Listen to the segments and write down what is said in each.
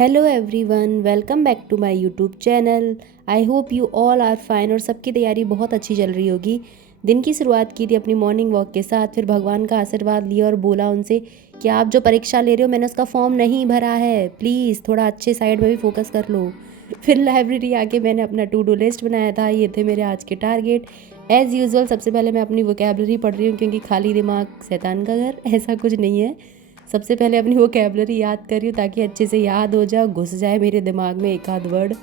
Hello everyone, welcome back to my YouTube channel. I hope you all are fine और सबकी तैयारी बहुत अच्छी चल रही होगी। दिन की शुरुआत की थी अपनी मॉर्निंग वॉक के साथ, फिर भगवान का आशीर्वाद लिया और बोला उनसे कि आप जो परीक्षा ले रहे हो मैंने उसका फॉर्म नहीं भरा है, प्लीज़ थोड़ा अच्छे साइड में भी फोकस कर लो। फिर लाइब्रेरी आके मैंने अपना टू डू लिस्ट बनाया था, ये थे मेरे आज के टारगेट। एज़ यूजुअल सबसे पहले मैं अपनी वोकेबलरी पढ़ रही हूँ क्योंकि खाली दिमाग शैतान का घर, ऐसा कुछ नहीं है। सबसे पहले अपनी वोकेबलरी याद कर रही हूँ ताकि अच्छे से याद हो जाए, घुस जाए मेरे दिमाग में एक आध वर्ड।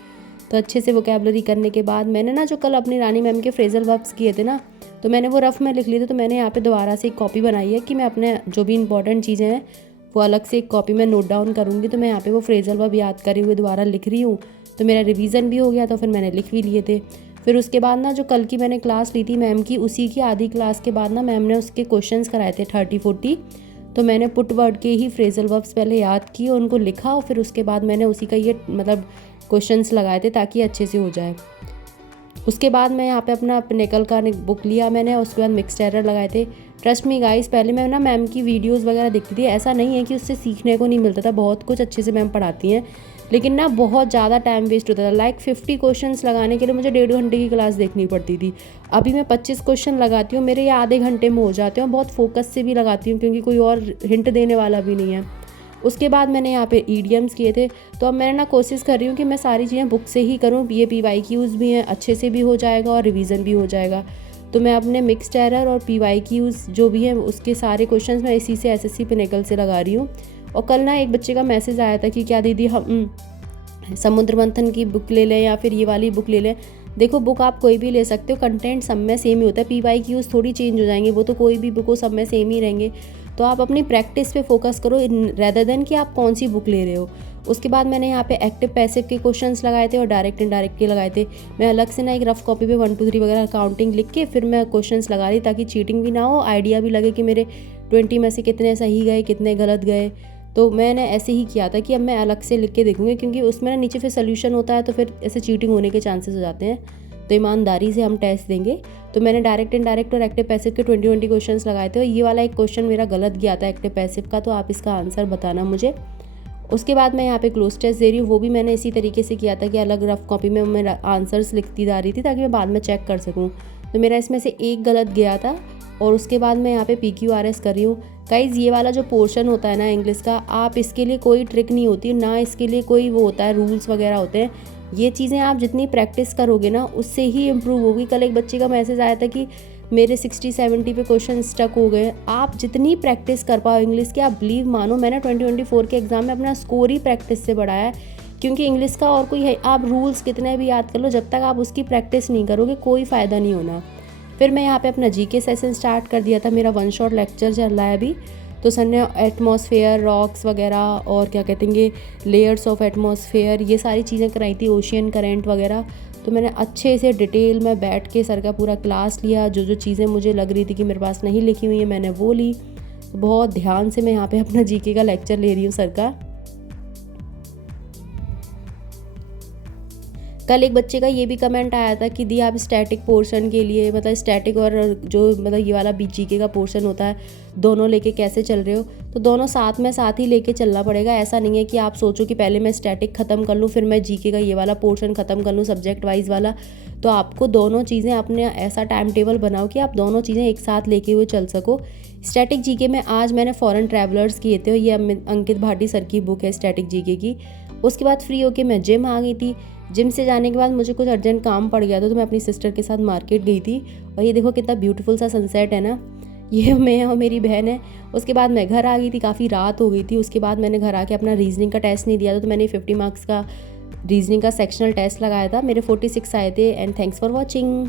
तो अच्छे से वोकेबलरी करने के बाद मैंने ना जो कल अपनी रानी मैम के फ्रेजल वर्ब्स किए थे ना, तो मैंने वो रफ में लिख लिए थे। तो मैंने यहाँ पे दोबारा से एक कॉपी बनाई है कि मैं अपने जो भी इंपॉर्टेंट चीज़ें हैं वो अलग से एक कॉपी में नोट डाउन करूँगी। तो मैं यहाँ पे वो फ्रेजल वर्ब याद करे हुए दोबारा लिख रही हूँ। तो मेरा रिवीजन भी हो गया, तो फिर मैंने लिख भी लिए थे। फिर उसके बाद ना जो कल की मैंने क्लास ली थी मैम की, उसी की आधी क्लास के बाद ना मैम ने उसके क्वेश्चंस कराए थे 30-40। तो मैंने पुट वर्ड के ही फ्रेजल वर्ब्स पहले याद किए, उनको लिखा और फिर उसके बाद मैंने उसी का ये क्वेश्चंस लगाए थे ताकि अच्छे से हो जाए। उसके बाद मैं यहाँ पे अपना पिनेकल का बुक लिया मैंने, उसके बाद मिक्स्ड एरर लगाए थे। ट्रस्ट मी गाइस, पहले मैं ना मैम की वीडियोस वगैरह देखती थी, ऐसा नहीं है कि उससे सीखने को नहीं मिलता था, बहुत कुछ अच्छे से मैम पढ़ाती हैं, लेकिन ना बहुत ज़्यादा टाइम वेस्ट होता था। लाइक 50 क्वेश्चंस लगाने के लिए मुझे 1.5 घंटे की क्लास देखनी पड़ती थी। अभी मैं 25 क्वेश्चन लगाती हूँ, मेरे ये आधे घंटे में हो जाते हैं। बहुत फोकस से भी लगाती हूँ क्योंकि कोई और हिंट देने वाला भी नहीं है। उसके बाद मैंने यहाँ पे ईडियम्स किए थे। तो अब मैंने ना कोशिश कर रही हूँ कि मैं सारी चीज़ें बुक से ही करूँ, ये PYQs भी हैं, अच्छे से भी हो जाएगा और रिवीजन भी हो जाएगा। तो मैं अपने मिक्स्ड एरर और PYQs जो भी हैं उसके सारे क्वेश्चंस मैं इसी से SSC पिनेकल से लगा रही हूँ। और कल ना एक बच्चे का मैसेज आया था कि क्या दीदी हम समुद्र मंथन की बुक ले लें या फिर ये वाली बुक ले लें। देखो, बुक आप कोई भी ले सकते हो, कंटेंट सब में सेम ही होता है। PYQs थोड़ी चेंज हो जाएंगे, वो तो कोई भी बुक हो सब में सेम ही रहेंगे। तो आप अपनी प्रैक्टिस पे फोकस करो रेदर देन कि आप कौन सी बुक ले रहे हो। उसके बाद मैंने यहाँ पे एक्टिव पैसिव के क्वेश्चंस लगाए थे और डायरेक्ट इनडायरेक्ट के लगाए थे। मैं अलग से ना एक रफ कॉपी पे 1 2 3 वगैरह काउंटिंग लिख के फिर मैं क्वेश्चंस लगा रही ताकि चीटिंग भी ना हो, आइडिया भी लगे कि मेरे 20 में से कितने सही गए कितने गलत गए। तो मैंने ऐसे ही किया था कि अब मैं अलग से लिख के देखूँगी क्योंकि उसमें ना नीचे फिर सोल्यूशन होता है, तो फिर ऐसे चीटिंग होने के चांसेस हो जाते हैं। तो ईमानदारी से हम टेस्ट देंगे। तो मैंने डायरेक्ट इनडायरेक्ट और एक्टिव पैसिव के 20 क्वेश्चंस लगाए थे और ये वाला एक क्वेश्चन मेरा गलत गया था एक्टिव पैसिव का, तो आप इसका आंसर बताना मुझे। उसके बाद मैं यहाँ पे क्लोज टेस्ट दे रही हूँ, वो भी मैंने इसी तरीके से किया था कि अलग रफ कॉपी में मैं आंसर्स लिखती जा रही थी ताकि मैं बाद में चेक कर सकूँ। तो मेरा इसमें से एक गलत गया था। और उसके बाद मैं यहाँ पे PQRS कर रही हूँ। गाइज़, ये वाला जो पोर्शन होता है ना इंग्लिश का, आप इसके लिए कोई ट्रिक नहीं होती ना, इसके लिए कोई वो होता है रूल्स वगैरह होते हैं। ये चीज़ें आप जितनी प्रैक्टिस करोगे ना उससे ही इम्प्रूव होगी। कल एक बच्चे का मैसेज आया था कि मेरे 60-70 पे क्वेश्चन स्टक हो गए। आप जितनी प्रैक्टिस कर पाओ इंग्लिश की, आप बिलीव मानो मैंने 2024 के एग्ज़ाम में अपना स्कोर ही प्रैक्टिस से बढ़ाया है। क्योंकि इंग्लिश का और कोई है, आप रूल्स कितने भी याद कर लो, जब तक आप उसकी प्रैक्टिस नहीं करोगे कोई फ़ायदा नहीं होना। फिर मैं यहाँ पे अपना GK सेशन स्टार्ट कर दिया था, मेरा 1 शॉट लेक्चर चल रहा है अभी। तो सर ने एटमॉस्फेयर, रॉक्स वगैरह और क्या कहते हैं लेयर्स ऑफ एटमॉस्फेयर, ये सारी चीज़ें कराई थी, ओशियन करेंट वगैरह। तो मैंने अच्छे से डिटेल में बैठ के सर का पूरा क्लास लिया। जो जो चीज़ें मुझे लग रही थी कि मेरे पास नहीं लिखी हुई है मैंने वो ली। तो बहुत ध्यान से मैं यहाँ पे अपना GK का लेक्चर ले रही हूँ सर का। कल एक बच्चे का ये भी कमेंट आया था कि दी आप स्टैटिक पोर्शन के लिए, मतलब स्टैटिक और जो ये वाला GK का पोर्शन होता है, दोनों लेके कैसे चल रहे हो। तो दोनों साथ ही लेके चलना पड़ेगा। ऐसा नहीं है कि आप सोचो कि पहले मैं स्टैटिक ख़त्म कर लूँ फिर मैं GK का ये वाला पोर्शन ख़त्म कर लूँ सब्जेक्ट वाइज वाला। तो आपको दोनों चीज़ें अपने ऐसा टाइम टेबल बनाओ कि आप दोनों चीज़ें एक साथ लेके हुए चल सको। स्टैटिक GK में आज मैंने फॉरेन ट्रैवलर्स किए थे, ये अंकित भाटी सर की बुक है स्टैटिक GK की। उसके बाद फ्री होके मैं जिम आ गई थी। जिम से जाने के बाद मुझे कुछ अर्जेंट काम पड़ गया था, तो मैं अपनी सिस्टर के साथ मार्केट गई थी। और ये देखो कितना ब्यूटीफुल सा सनसेट है ना, ये मैं और मेरी बहन है। उसके बाद मैं घर आ गई थी, काफ़ी रात हो गई थी। उसके बाद मैंने घर आके अपना रीजनिंग का टेस्ट नहीं दिया था, तो मैंने 50 मार्क्स का रीजनिंग का सेक्शनल टेस्ट लगाया था। मेरे 46 आए थे। And thanks for watching.